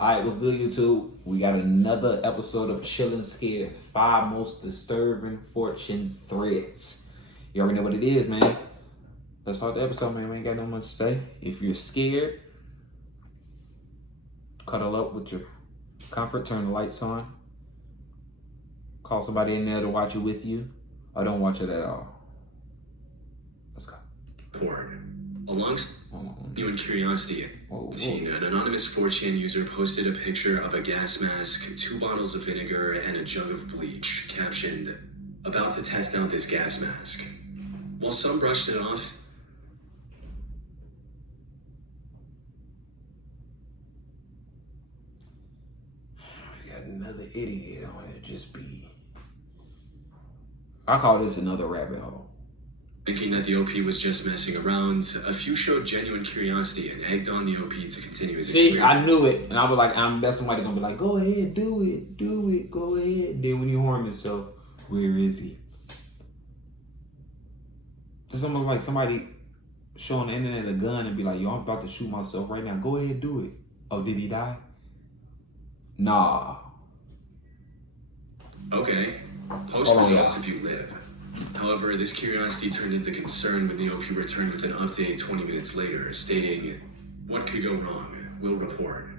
Alright, what's good, YouTube? We got another episode of Chillin' Scared. 5 most disturbing fortune threads. You already know what it is, man. Let's start the episode, man. We ain't got no much to say. If you're scared, cuddle up with your comfort, turn the lights on. Call somebody in there to watch it with you, or don't watch it at all. Let's go. Alongside you and curiosity, an anonymous 4chan user posted a picture of a gas mask, 2 bottles of vinegar, and a jug of bleach, captioned, "About to test out this gas mask." While some brushed it off, we got another idiot on here. I call this another rabbit hole. thinking that the OP was just messing around, a few showed genuine curiosity and egged on the OP to continue his experiment. I knew it, and I was like, I bet somebody gonna be like, go ahead, do it, go ahead. Then when you harm yourself, where is he? It's almost like somebody showing the internet a gun and be like, yo, I'm about to shoot myself right now. Go ahead, do it. Oh, did he die? Nah. Okay. Post results if you live. However, this curiosity turned into concern when the OP returned with an update 20 minutes later, stating, "What could go wrong? We'll report."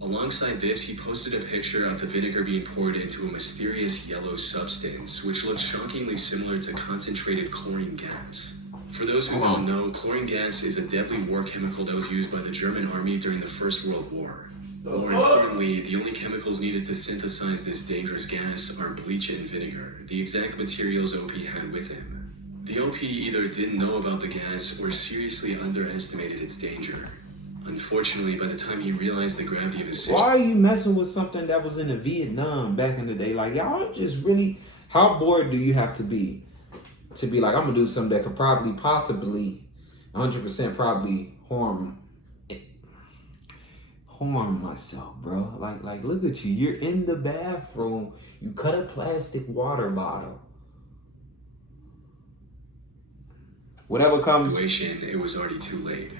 Alongside this, he posted a picture of the vinegar being poured into a mysterious yellow substance, which looked shockingly similar to concentrated chlorine gas. For those who don't know, chlorine gas is a deadly war chemical that was used by the German army during the First World War. More importantly, the only chemicals needed to synthesize this dangerous gas are bleach and vinegar, the exact materials OP had with him. The OP either didn't know about the gas or seriously underestimated its danger. Unfortunately, by the time he realized the gravity of his situation... Why are you messing with something that was in the Vietnam back in the day? Like, y'all just really... How bored do you have to be like, I'm gonna do something that could probably, possibly, 100% probably harm myself, bro. Like, look at you. You're in the bathroom. You cut a plastic water bottle. Whatever comes. It was already too late.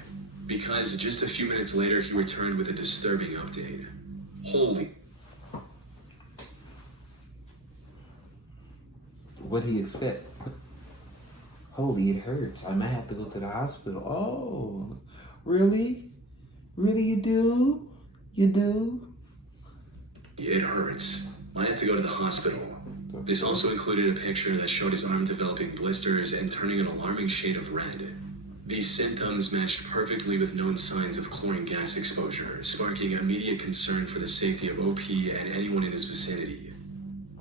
Because just a few minutes later, he returned with a disturbing update. Holy. What do you expect? Holy, it hurts. I might have to go to the hospital. Oh, really? Really, you do? You do? It hurts. Might have to go to the hospital. This also included a picture that showed his arm developing blisters and turning an alarming shade of red. These symptoms matched perfectly with known signs of chlorine gas exposure, sparking immediate concern for the safety of OP and anyone in his vicinity.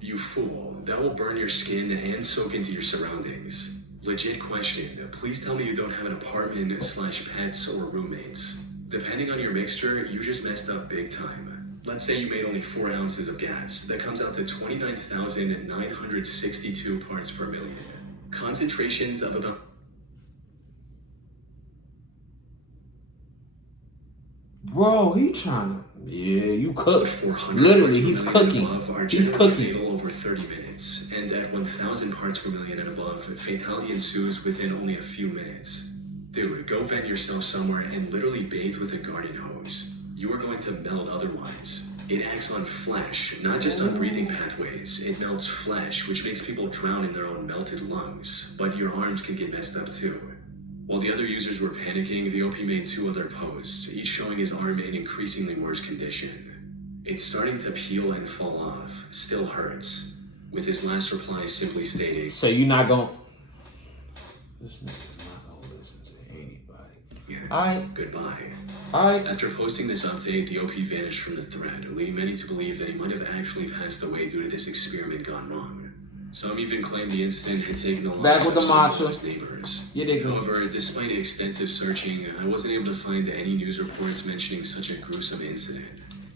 You fool, that will burn your skin and soak into your surroundings. Legit question, please tell me you don't have an apartment/pets or roommates. Depending on your mixture, you just messed up big time. Let's say you made only 4 ounces of gas. That comes out to 29,962 parts per million. Concentrations of about... Bro, he trying to... Yeah, you cook. Literally, he's cooking. He's cooking. Over 30 minutes. And at 1,000 parts per million and above, fatality ensues within only a few minutes. Dude, go vent yourself somewhere and literally bathe with a garden hose. You are going to melt otherwise. It acts on flesh, not just on breathing pathways. It melts flesh, which makes people drown in their own melted lungs. But your arms can get messed up too. While the other users were panicking, the OP made 2 other posts, each showing his arm in increasingly worse condition. "It's starting to peel and fall off. Still hurts." With his last reply simply stating, "So you're not gonna... This nigga's not gonna listen to anybody." Yeah. Alright. Goodbye. Alright. After posting this update, the OP vanished from the thread, leading many to believe that he might have actually passed away due to this experiment gone wrong. Some even claimed the incident had taken the lives of some of his neighbors. However, despite extensive searching, I wasn't able to find any news reports mentioning such a gruesome incident.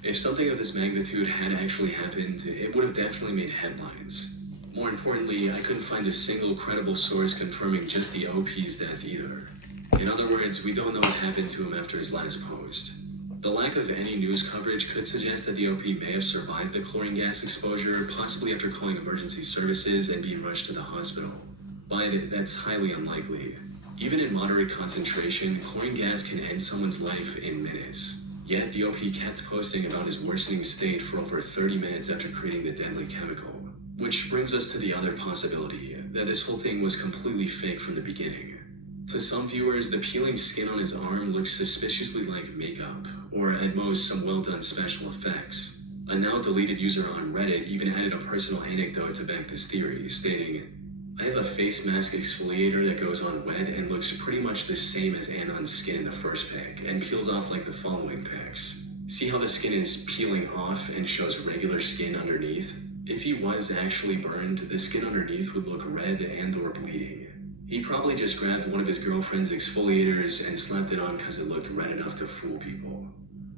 If something of this magnitude had actually happened, it would have definitely made headlines. More importantly, I couldn't find a single credible source confirming just the OP's death either. In other words, we don't know what happened to him after his last post. The lack of any news coverage could suggest that the OP may have survived the chlorine gas exposure, possibly after calling emergency services and being rushed to the hospital. But that's highly unlikely. Even in moderate concentration, chlorine gas can end someone's life in minutes. Yet the OP kept posting about his worsening state for over 30 minutes after creating the deadly chemical. Which brings us to the other possibility, that this whole thing was completely fake from the beginning. To some viewers, the peeling skin on his arm looks suspiciously like makeup, or at most some well-done special effects. A now-deleted user on Reddit even added a personal anecdote to back this theory, stating, "I have a face mask exfoliator that goes on wet and looks pretty much the same as Anon's skin in the first pic, and peels off like the following pics. See how the skin is peeling off and shows regular skin underneath? If he was actually burned, the skin underneath would look red and or bleeding. He probably just grabbed one of his girlfriend's exfoliators and slapped it on because it looked red enough to fool people."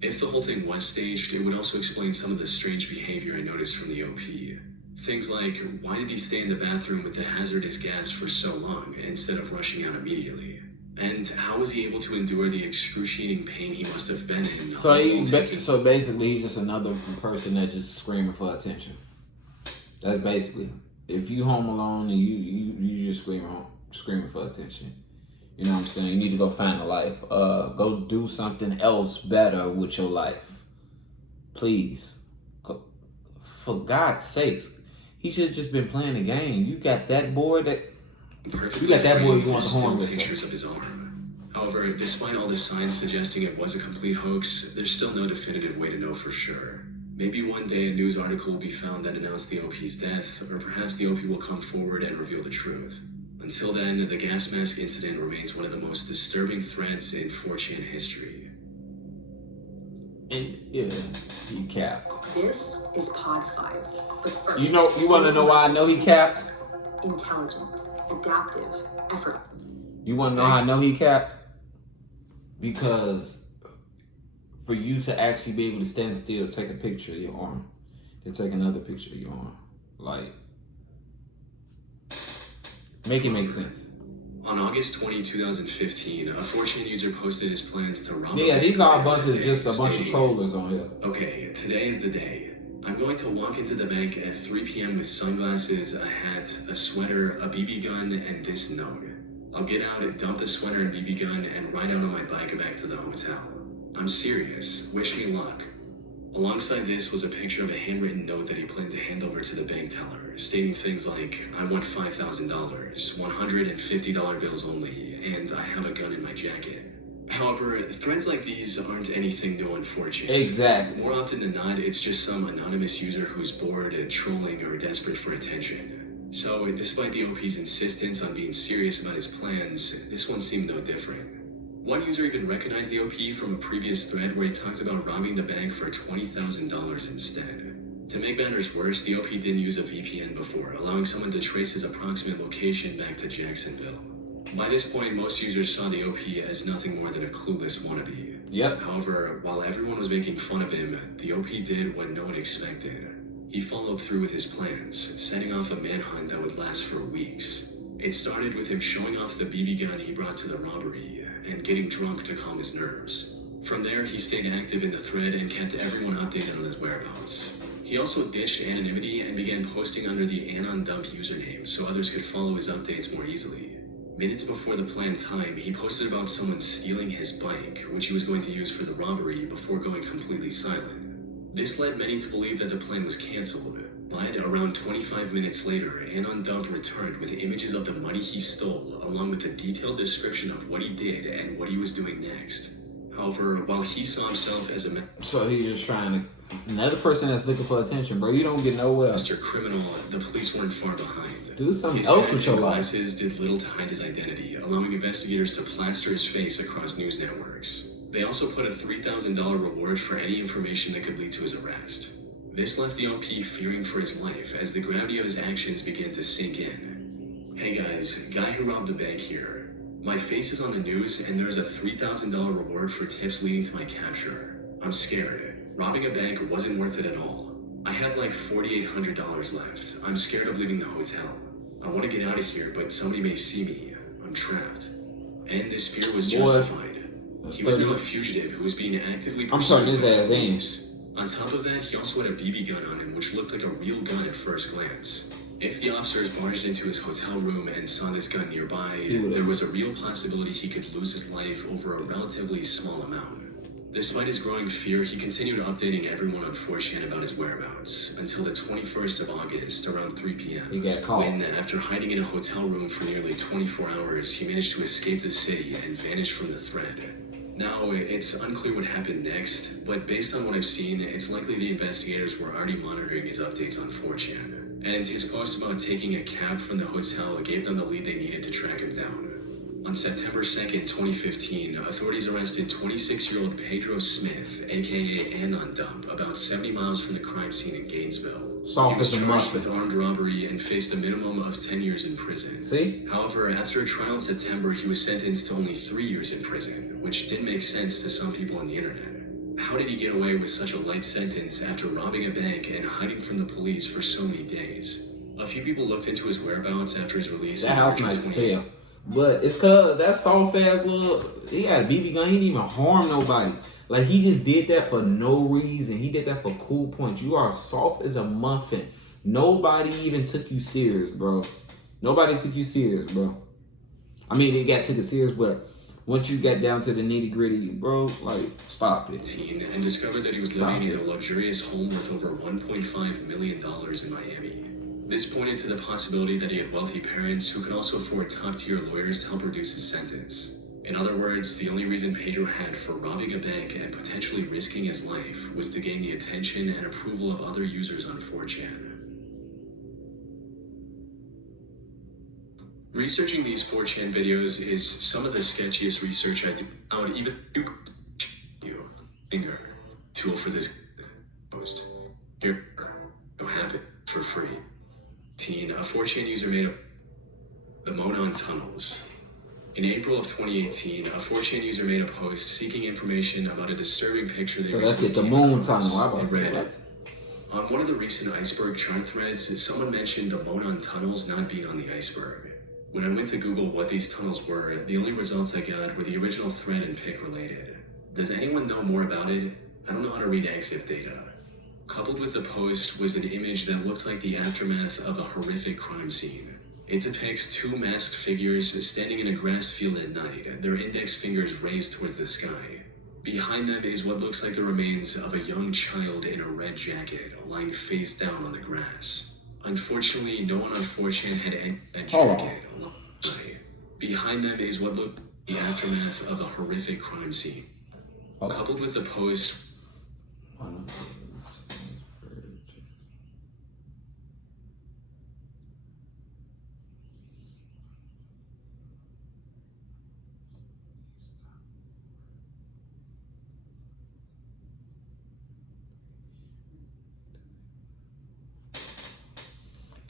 If the whole thing was staged, it would also explain some of the strange behavior I noticed from the OP. Things like, why did he stay in the bathroom with the hazardous gas for so long instead of rushing out immediately? And how was he able to endure the excruciating pain he must have been in? So basically, he's just another person that's just screaming for attention. That's basically, if you home alone and you just screaming for attention. You know what I'm saying? You need to go find a life. Go do something else better with your life. Please. For God's sakes. He should have just been playing the game. You got that boy that... You got that boy you want the horn with. Pictures of his arm. However, despite all the signs suggesting it was a complete hoax, there's still no definitive way to know for sure. Maybe one day a news article will be found that announced the OP's death, or perhaps the OP will come forward and reveal the truth. Until then, the gas mask incident remains one of the most disturbing threads in 4chan history. And yeah, he capped. This is Pod 5, the first. You want to know why I know he capped? Intelligent, adaptive, effort. You want to know how I know he capped? Because for you to actually be able to stand still, take a picture of your arm, then take another picture of your arm, like. Make it make sense. On August 20, 2015, a 4chan user posted his plans to rob. Yeah, these are a bunch of trollers on here. Okay, today is the day. I'm going to walk into the bank at 3 p.m. with sunglasses, a hat, a sweater, a BB gun, and this note. I'll get out, dump the sweater and BB gun, and ride out on my bike back to the hotel. I'm serious. Wish me luck. Alongside this was a picture of a handwritten note that he planned to hand over to the bank teller, stating things like, I want $5,000, $150 bills only, and I have a gun in my jacket. However, threads like these aren't anything new on 4chan. Exactly. More often than not, it's just some anonymous user who's bored, trolling, or desperate for attention. So, despite the OP's insistence on being serious about his plans, this one seemed no different. One user even recognized the OP from a previous thread where he talked about robbing the bank for $20,000 instead. To make matters worse, the OP didn't use a VPN before, allowing someone to trace his approximate location back to Jacksonville. By this point, most users saw the OP as nothing more than a clueless wannabe. Yep. However, while everyone was making fun of him, the OP did what no one expected. He followed through with his plans, setting off a manhunt that would last for weeks. It started with him showing off the BB gun he brought to the robbery, and getting drunk to calm his nerves. From there, he stayed active in the thread and kept everyone updated on his whereabouts. He also ditched anonymity and began posting under the Anon Dump username so others could follow his updates more easily. Minutes before the planned time, he posted about someone stealing his bike, which he was going to use for the robbery, before going completely silent. This led many to believe that the plan was cancelled, but around 25 minutes later, Anon Dump returned with images of the money he stole, along with a detailed description of what he did and what he was doing next. However, while he saw himself as a So he's just trying to... Another person that's looking for attention, bro. You don't get nowhere. Mr. Criminal, the police weren't far behind. Do something else with your life. His glasses did little to hide his identity, allowing investigators to plaster his face across news networks. They also put a $3,000 reward for any information that could lead to his arrest. This left the OP fearing for his life as the gravity of his actions began to sink in. Hey guys, guy who robbed the bank here. My face is on the news and there's a $3,000 reward for tips leading to my capture. I'm scared. Robbing a bank wasn't worth it at all. I have like $4,800 left. I'm scared of leaving the hotel. I want to get out of here, but somebody may see me. I'm trapped. And this fear was justified. He was now a fugitive who was being actively pursued by the police. On top of that, he also had a BB gun on him, which looked like a real gun at first glance. If the officers barged into his hotel room and saw this gun nearby, there was a real possibility he could lose his life over a relatively small amount. Despite his growing fear, he continued updating everyone on 4chan about his whereabouts until the 21st of August, around 3 p.m. He got caught. When, after hiding in a hotel room for nearly 24 hours, he managed to escape the city and vanish from the thread. Now, it's unclear what happened next, but based on what I've seen, it's likely the investigators were already monitoring his updates on 4chan. And his post about taking a cab from the hotel gave them the lead they needed to track him down. On September 2nd, 2015, authorities arrested 26-year-old Pedro Smith, aka Anon Dump, about 70 miles from the crime scene in Gainesville. Soft He was as a charged muffin. with armed robbery and faced a minimum of 10 years in prison. See? However, after a trial in September, he was sentenced to only 3 years in prison, which didn't make sense to some people on the internet. How did he get away with such a light sentence after robbing a bank and hiding from the police for so many days? A few people looked into his whereabouts after his release. That house nice as hell. But it's cause that soft ass little, he had a BB gun, he didn't even harm nobody. Like, he just did that for no reason. He did that for cool points. You are soft as a muffin. Nobody even took you serious, bro. Nobody took you serious, bro. I mean, they got took serious, but once you got down to the nitty gritty, bro, like, stop it. And discovered that he was living in a luxurious home worth over $1.5 million in Miami. This pointed to the possibility that he had wealthy parents who could also afford top-tier lawyers to help reduce his sentence. In other words, the only reason Pedro had for robbing a bank and potentially risking his life was to gain the attention and approval of other users on 4chan. Researching these 4chan videos is some of the sketchiest research I do. I would even do you finger tool for this post. Here, go have it for free. A 4chan user made up the Monon tunnels. In April of 2018, a 4chan user made a post seeking information about a disturbing picture they That's recently it, the came moon across. tunnel. I was about to say Reddit. that. On one of the recent iceberg chart threads, someone mentioned the Monon tunnels not being on the iceberg. When I went to Google what these tunnels were, the only results I got were the original thread and pic related. Does anyone know more about it? I don't know how to read EXIF data. Coupled with the post was an image that looked like the aftermath of a horrific crime scene. It depicts two masked figures standing in a grass field at night, their index fingers raised towards the sky. Behind them is what looks like the remains of a young child in a red jacket, lying face down on the grass. Unfortunately, no one on 4chan had any that jacket. Behind them is what looked like the aftermath of a horrific crime scene. Coupled with the post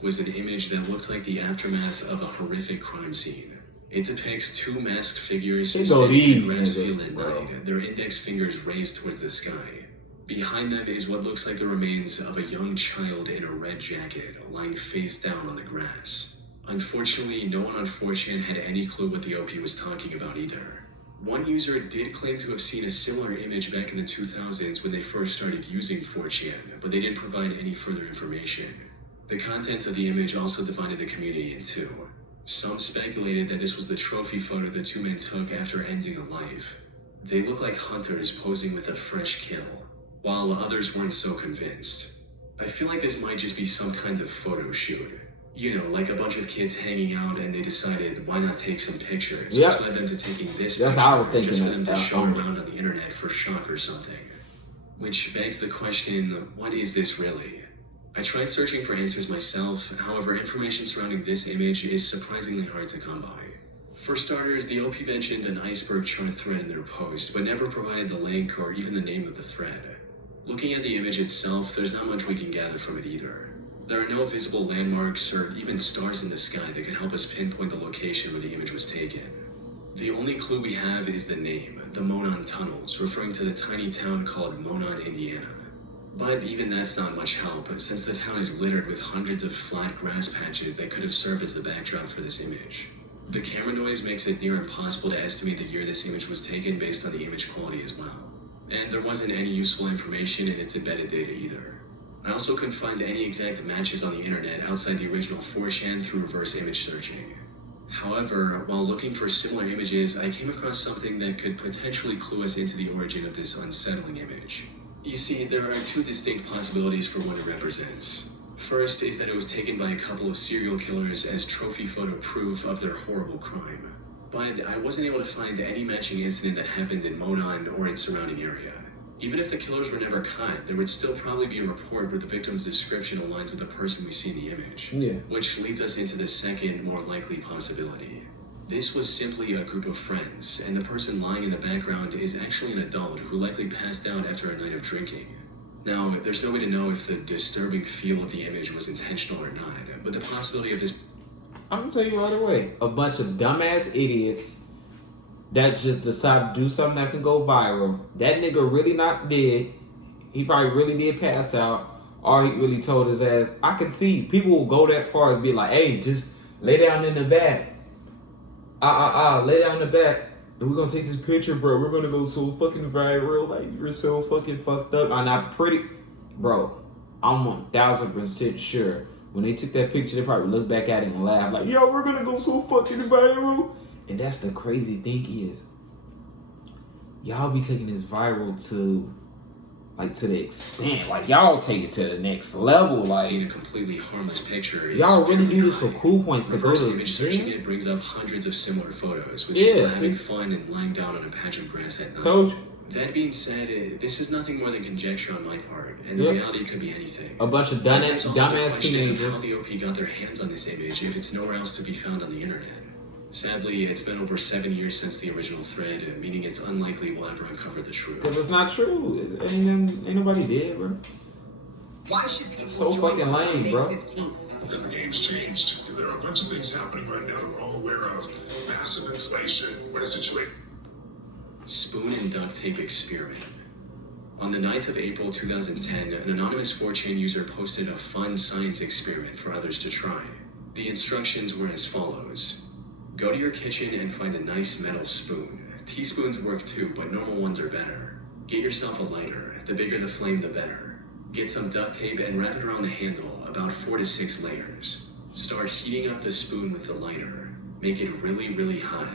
was an image that looked like the aftermath of a horrific crime scene. It depicts two masked figures standing in a grass field at night, their index fingers raised towards the sky. Behind them is what looks like the remains of a young child in a red jacket, lying face down on the grass. Unfortunately, no one on 4chan had any clue what the OP was talking about either. One user did claim to have seen a similar image back in the 2000s when they first started using 4chan, but they didn't provide any further information. The contents of the image also divided the community in two. Some speculated that this was the trophy photo the two men took after ending a life. They look like hunters posing with a fresh kill, while others weren't so convinced. I feel like this might just be some kind of photo shoot. You know, like a bunch of kids hanging out and they decided, why not take some pictures? Yep. Which led them to taking this That's picture how I was thinking just for them to that, show around on the internet for shock or something. Which begs the question, what is this really? I tried searching for answers myself, however, information surrounding this image is surprisingly hard to come by. For starters, the OP mentioned an iceberg chart thread in their post, but never provided the link or even the name of the thread. Looking at the image itself, there's not much we can gather from it either. There are no visible landmarks or even stars in the sky that can help us pinpoint the location where the image was taken. The only clue we have is the name, the Monon Tunnels, referring to the tiny town called Monon, Indiana. But even that's not much help, since the town is littered with hundreds of flat grass patches that could have served as the backdrop for this image. The camera noise makes it near impossible to estimate the year this image was taken based on the image quality as well. And there wasn't any useful information in its embedded data either. I also couldn't find any exact matches on the internet outside the original 4chan through reverse image searching. However, while looking for similar images, I came across something that could potentially clue us into the origin of this unsettling image. You see, there are two distinct possibilities for what it represents. First is that it was taken by a couple of serial killers as trophy photo proof of their horrible crime. But I wasn't able to find any matching incident that happened in Monon or its surrounding area. Even if the killers were never caught, there would still probably be a report where the victim's description aligns with the person we see in the image. Yeah. Which leads us into the second, more likely possibility. This was simply a group of friends, and the person lying in the background is actually an adult who likely passed out after a night of drinking. Now, there's no way to know if the disturbing feel of the image was intentional or not, but the possibility of this... I'm gonna tell you right away, a bunch of dumbass idiots that just decide to do something that can go viral. That nigga really not dead. He probably really did pass out, or he really told his ass. I can see people will go that far as be like, hey, just lay down in the back. Lay down in the back. And we're gonna take this picture, bro. We're gonna go so fucking viral. Like, you're so fucking fucked up. I'm not pretty. Bro, I'm 1000% sure. When they took that picture, they probably looked back at it and laughed. Like, yo, we're gonna go so fucking viral. And that's the crazy thing is, y'all be taking this viral to the extent, like y'all take it to the next level, like a completely harmless picture. Y'all really do this for cool points to go to. Image searching it brings up hundreds of similar photos, with Yeah, people having fun and lying down on a patch of grass at night. Told you. That being said, this is nothing more than conjecture on my part, and the reality could be anything. A bunch of dumbass teenagers. How the OP got their hands on this image if it's nowhere else to be found on the internet. Sadly, it's been over 7 years since the original thread, meaning it's unlikely we'll ever uncover the truth. Because it's not true. Ain't nobody dead, bro. Why should people so join fucking us on lame, May bro. 15th? Because the game's changed. There are a bunch of things happening right now that we're all aware of. Massive inflation. What is it? Spoon and duct tape experiment. On the 9th of April 2010, an anonymous 4chan user posted a fun science experiment for others to try. The instructions were as follows. Go to your kitchen and find a nice metal spoon. Teaspoons work too, but normal ones are better. Get yourself a lighter. The bigger the flame, the better. Get some duct tape and wrap it around the handle, about 4 to 6 layers. Start heating up the spoon with the lighter. Make it really, really hot.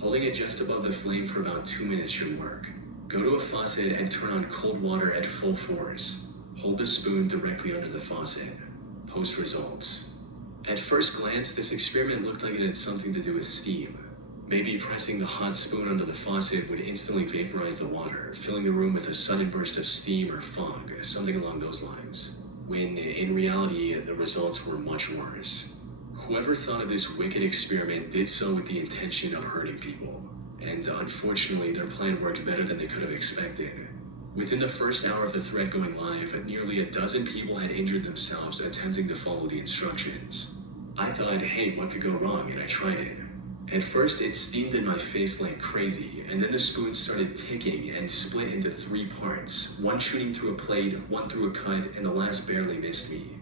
Holding it just above the flame for about 2 minutes should work. Go to a faucet and turn on cold water at full force. Hold the spoon directly under the faucet. Post results. At first glance, this experiment looked like it had something to do with steam. Maybe pressing the hot spoon under the faucet would instantly vaporize the water, filling the room with a sudden burst of steam or fog, something along those lines. When, in reality, the results were much worse. Whoever thought of this wicked experiment did so with the intention of hurting people. And unfortunately, their plan worked better than they could have expected. Within the first hour of the thread going live, nearly a dozen people had injured themselves attempting to follow the instructions. I thought, hey, what could go wrong? And I tried it. At first, it steamed in my face like crazy, and then the spoon started ticking and split into 3 parts, one shooting through a plate, one through a cut, and the last barely missed me.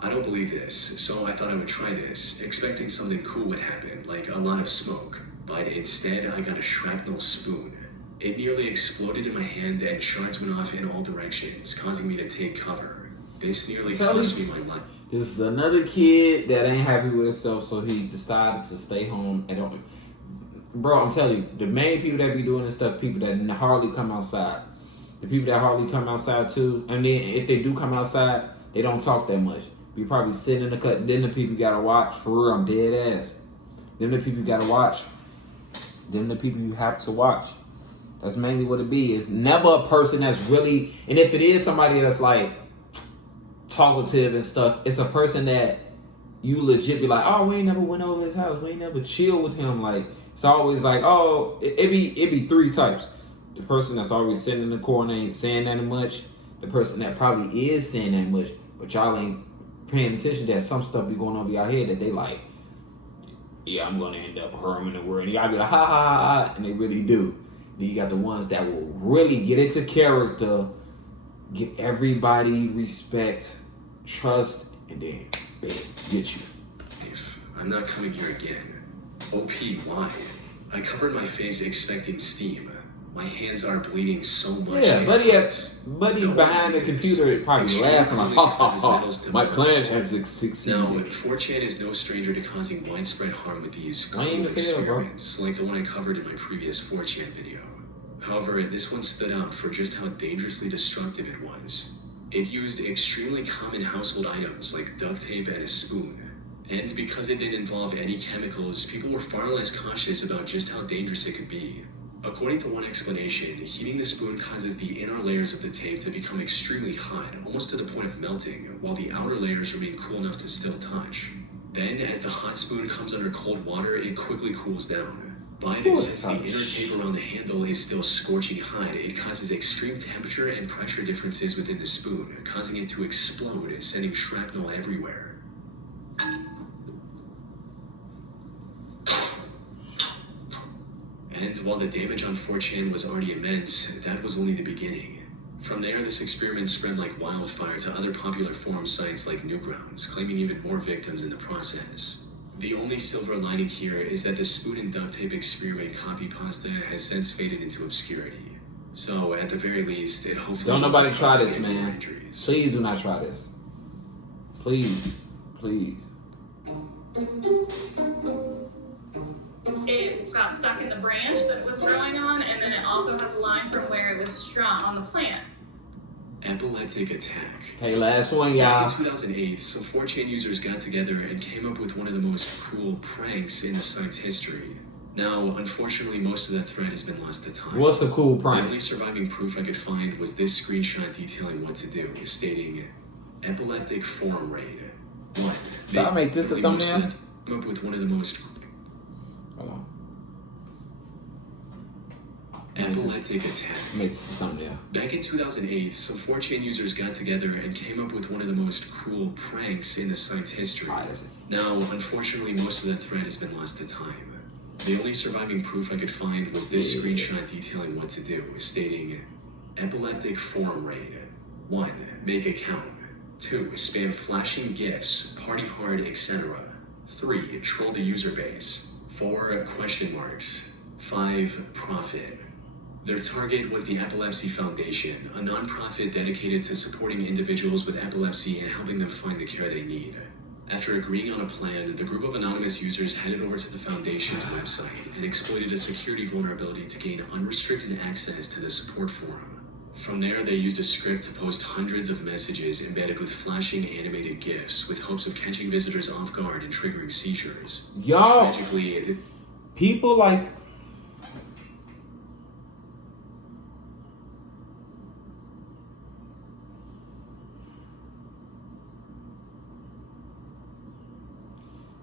I don't believe this, so I thought I would try this, expecting something cool would happen, like a lot of smoke. But instead, I got a shrapnel spoon. It nearly exploded in my hand and shards went off in all directions, causing me to take cover. This nearly cost me my life. This is another kid that ain't happy with himself, so he decided to stay home. And bro, I'm telling you, the main people that be doing this stuff, people that hardly come outside. The people that hardly come outside too, and then if they do come outside, they don't talk that much. You probably sitting in the cut. Then the people you gotta watch. For real, I'm dead ass. Then the people you gotta watch. Then the people you have to watch. That's mainly what it be. It's never a person that's really, and if it is somebody that's like talkative and stuff, it's a person that you legit be like, oh, we ain't never went over his house. We ain't never chill with him. Like, it's always like, oh, it be 3 types. The person that's always sitting in the corner ain't saying that much. The person that probably is saying that much, but y'all ain't paying attention that some stuff be going on over your head that they like, yeah, I'm gonna end up harming the world. And y'all be like, ha ha ha ha, and they really do. Then you got the ones that will really get into character, get everybody respect, trust, and then bam, get you. I'm not coming here again. OP, why? I covered my face expecting steam. My hands are bleeding so much. Yeah, buddy behind the computer probably laughing like, ha ha ha, my plan has succeeded. Now, 4chan is no stranger to causing widespread harm with these cruel experiments, like the one I covered in my previous 4chan video. However, this one stood out for just how dangerously destructive it was. It used extremely common household items like duct tape and a spoon. And because it didn't involve any chemicals, people were far less cautious about just how dangerous it could be. According to one explanation, heating the spoon causes the inner layers of the tape to become extremely hot, almost to the point of melting, while the outer layers remain cool enough to still touch. Then, as the hot spoon comes under cold water, it quickly cools down. But since the inner tape around the handle is still scorching hot, it causes extreme temperature and pressure differences within the spoon, causing it to explode, sending shrapnel everywhere. And while the damage on 4chan was already immense, that was only the beginning. From there, this experiment spread like wildfire to other popular forum sites like Newgrounds, claiming even more victims in the process. The only silver lining here is that the spoon and duct tape experiment copy pasta has since faded into obscurity. So, at the very least, it hopefully... Don't nobody try this, man. Please do not try this. Please. Please. It got stuck in the branch that it was growing on, and then it also has a line from where it was strung on the plant. Epileptic attack. Okay, last one, y'all. In 2008, some 4chan users got together and came up with one of the most cruel pranks in the site's history. Now, unfortunately, most of that thread has been lost to time. What's a cool The prank? only surviving proof I could find was this screenshot detailing what to do, stating, epileptic forum raid. 1. Should I make this the thumbnail? Came up with one of the most... Hold on. Epileptic attack. Make this the thumbnail. Back in 2008, some 4chan users got together and came up with one of the most cruel pranks in the site's history. Now, unfortunately, most of that thread has been lost to time. The only surviving proof I could find was this screenshot detailing what to do, stating, epileptic forum raid. 1. Make account. 2. Spam flashing GIFs, party hard, etc. 3. Troll the user base. 4. Question marks. 5. Profit. Their target was the Epilepsy Foundation, a non-profit dedicated to supporting individuals with epilepsy and helping them find the care they need. After agreeing on a plan, the group of anonymous users headed over to the foundation's website and exploited a security vulnerability to gain unrestricted access to the support forum. From there, they used a script to post hundreds of messages embedded with flashing animated GIFs with hopes of catching visitors off guard and triggering seizures. Y'all, Tragically, people like...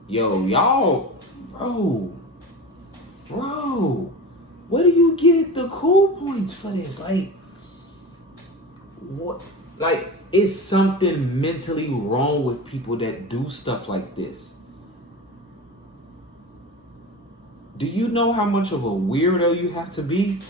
Yo, y'all, bro, where do you get the cool points for this? Like, what? Like, it's something mentally wrong with people that do stuff like this. Do you know how much of a weirdo you have to be?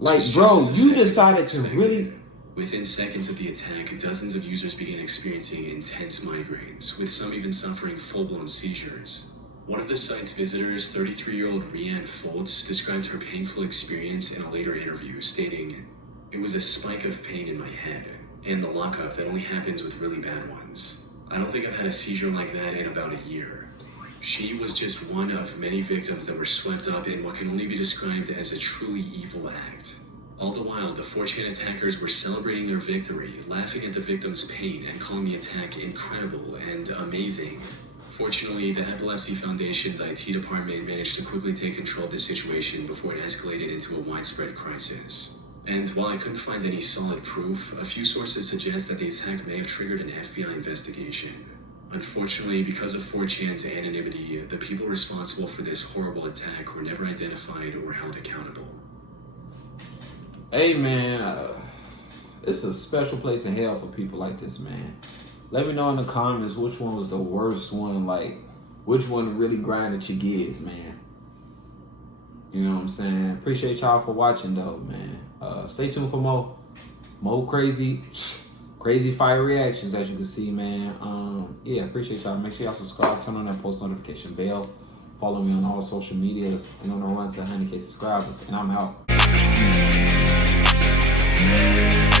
Like, bro, you decided to really... Within seconds of the attack, dozens of users began experiencing intense migraines, with some even suffering full-blown seizures. One of the site's visitors, 33-year-old Rianne Foltz, described her painful experience in a later interview, stating, "It was a spike of pain in my head, and the lockup that only happens with really bad ones. I don't think I've had a seizure like that in about a year." She was just one of many victims that were swept up in what can only be described as a truly evil act. All the while, the 4chan attackers were celebrating their victory, laughing at the victim's pain, and calling the attack incredible and amazing. Fortunately, the Epilepsy Foundation's IT department managed to quickly take control of the situation before it escalated into a widespread crisis. And while I couldn't find any solid proof, a few sources suggest that the attack may have triggered an FBI investigation. Unfortunately, because of 4chan's anonymity, the people responsible for this horrible attack were never identified or held accountable. Hey, man, it's a special place in hell for people like this, man. Let me know in the comments which one was the worst one, like, which one really grinded your gears, man. You know what I'm saying? Appreciate y'all for watching, though, man. Stay tuned for more crazy fire reactions, as you can see, man. Yeah, appreciate y'all. Make sure y'all subscribe, turn on that post notification bell, follow me on all social medias, and on the run to 100K subscribers, and I'm out. Say